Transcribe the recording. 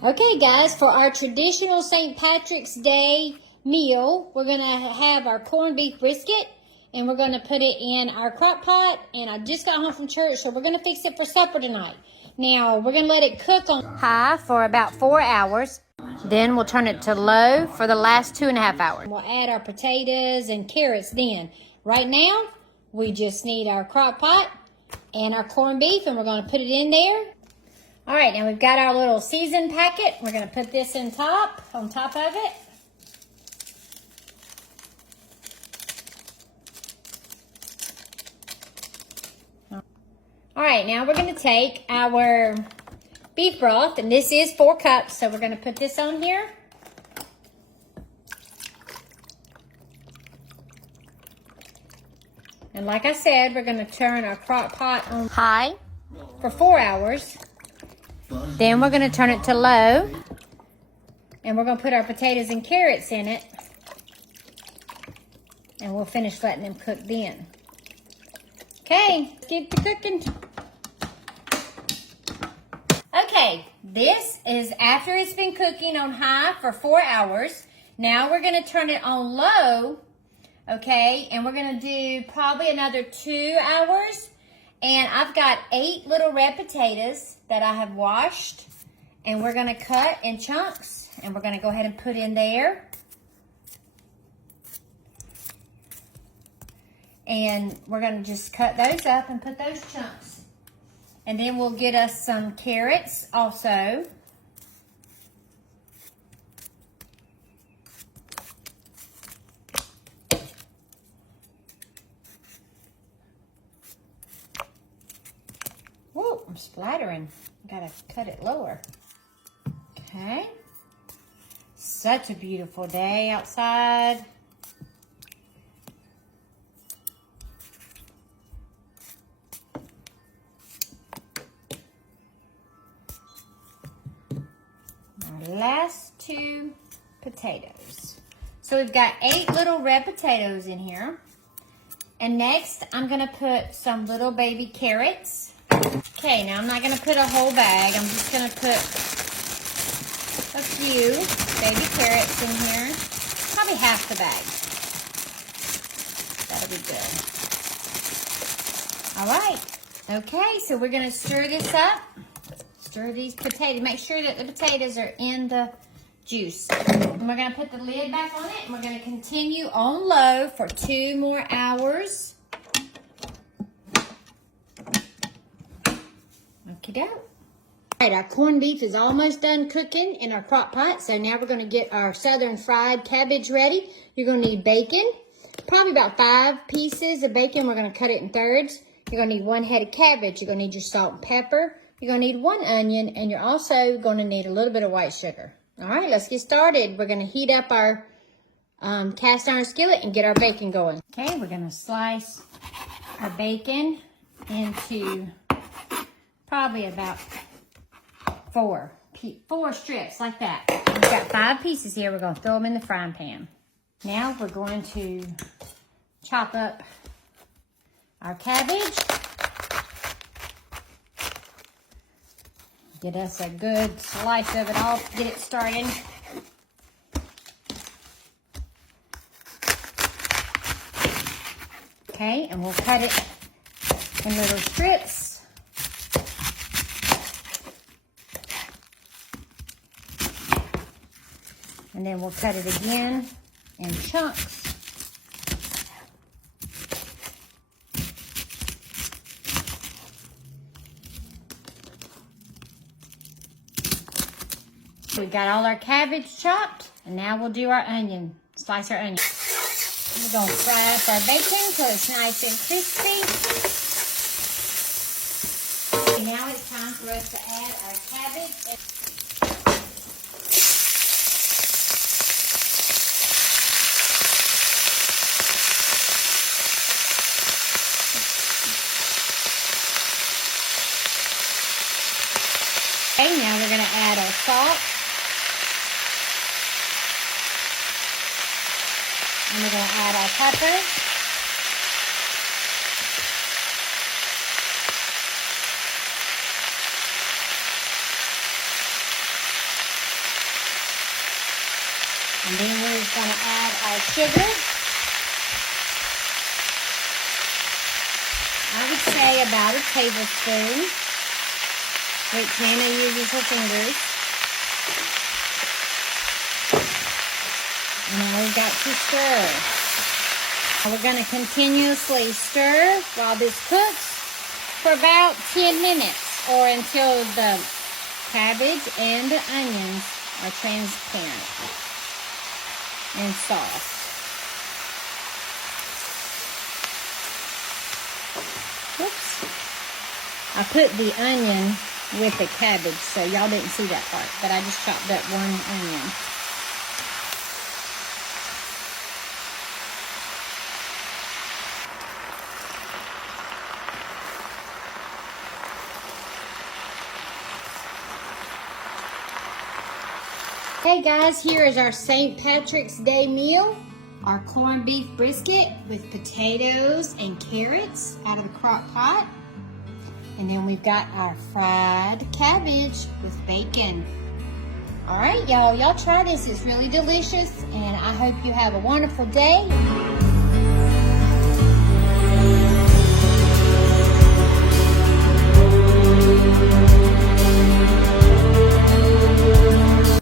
Okay, guys, for our traditional St. Patrick's Day meal, we're going to have our corned beef brisket, and we're going to put it in our crock pot, and I just got home from church, so we're going to fix it for supper tonight. Now, we're going to let it cook on high for about 4 hours. Then we'll turn it to low for the last 2.5 hours. We'll add our potatoes and carrots then. Right now, we just need our crock pot and our corned beef, and we're going to put it in there. All right, now we've got our little season packet. We're going to put this on top of it. All right, now we're going to take our beef broth, and this is 4 cups, so we're going to put this on here. And like I said, we're going to turn our crock pot on high for 4 hours. Then we're going to turn it to low, and we're going to put our potatoes and carrots in it, and we'll finish letting them cook then. Okay, get to cooking. Okay, this is after it's been cooking on high for 4 hours. Now we're going to turn it on low, okay, and we're going to do probably another 2 hours. And I've got 8 little red potatoes that I have washed, and we're going to cut in chunks, and we're going to go ahead and put in there. And we're going to just cut those up and put those chunks. And then we'll get us some carrots also. Whoa, I'm splattering. Gotta cut it lower. Okay. Such a beautiful day outside. Our last 2 potatoes. So we've got 8 little red potatoes in here. And next, I'm gonna put some little baby carrots. Okay, now I'm not going to put a whole bag. I'm just going to put a few baby carrots in here. Probably half the bag. That'll be good. All right. Okay, so we're going to stir this up. Stir these potatoes. Make sure that the potatoes are in the juice. And we're going to put the lid back on it, and we're going to continue on low for 2 more hours. Okie doke. All right, our corned beef is almost done cooking in our crock pot. So now we're going to get our southern fried cabbage ready. You're going to need bacon, probably about 5 pieces of bacon. We're going to cut it in thirds. You're going to need 1 head of cabbage. You're going to need your salt and pepper. You're going to need 1 onion, and you're also going to need a little bit of white sugar. All right, let's get started. We're going to heat up our cast iron skillet and get our bacon going. Okay, we're going to slice our bacon into probably about 4 strips like that. We've got 5 pieces here. We're going to throw them in the frying pan. Now we're going to chop up our cabbage. Get us a good slice of it all to get it started. Okay, and we'll cut it in little strips. And then we'll cut it again in chunks. We got all our cabbage chopped, and now we'll do our onion. Slice our onion. We're gonna fry up our bacon so it's nice and crispy. And now it's time for us to add our cabbage. Okay, now we're going to add our salt. And we're going to add our pepper. And then we're just going to add our sugar. I would say about a tablespoon. Which Nana uses her fingers. And now we've got to stir. Now we're going to continuously stir while this cooks for about 10 minutes or until the cabbage and the onions are transparent and soft. Oops. I put the onion with the cabbage, so y'all didn't see that part, but I just chopped up one onion. Hey guys, here is our St. Patrick's Day meal. Our corned beef brisket with potatoes and carrots out of the crock pot. And then we've got our fried cabbage with bacon. All right, y'all try this. It's really delicious, and I hope you have a wonderful day.